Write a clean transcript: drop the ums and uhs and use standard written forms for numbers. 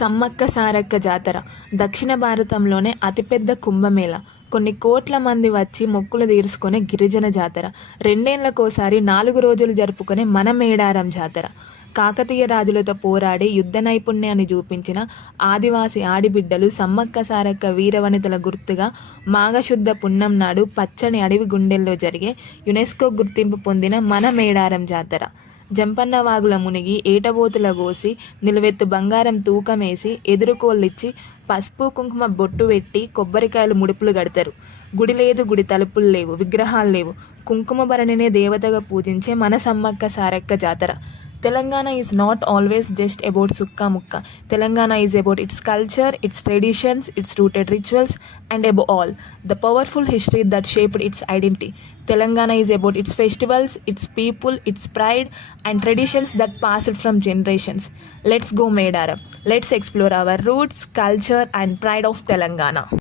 సమ్మక్క సారక్క జాతర దక్షిణ భారతంలోనే అతిపెద్ద కుంభమేళ. కొన్ని కోట్ల మంది వచ్చి మొక్కులు తీర్చుకునే గిరిజన జాతర. రెండేళ్లకోసారి 4 రోజులు జరుపుకునే మన మేడారం జాతర. కాకతీయ రాజులతో పోరాడి యుద్ధ నైపుణ్యాన్ని చూపించిన ఆదివాసి ఆడిబిడ్డలు సమ్మక్క సారక్క వీరవనితల గుర్తుగా మాఘశుద్ధ పున్నం నాడు పచ్చని అడవి గుండెల్లో జరిగే యునెస్కో గుర్తింపు పొందిన మన మేడారం జాతర. జంపన్న వాగుల మునిగి ఏటబోతుల గోసి నిలువెత్తు బంగారం తూకమేసి ఎదురుకోళ్ళిచ్చి పసుపు కుంకుమ బొట్టు పెట్టి కొబ్బరికాయలు ముడుపులు కడతారు. గుడి లేదు, గుడి తలుపులు లేవు, విగ్రహాలు లేవు. కుంకుమ భరణినే దేవతగా పూజించే మన సమ్మక్క సారక్క జాతర. Telangana is not always just about sukka mukka. Telangana is about its culture, its traditions, its rooted rituals, and above all, the powerful history that shaped its identity. Telangana is about its festivals, its people, its pride, and traditions that passed from generations. Let's go Medaram. Let's explore our roots, culture, and pride of Telangana.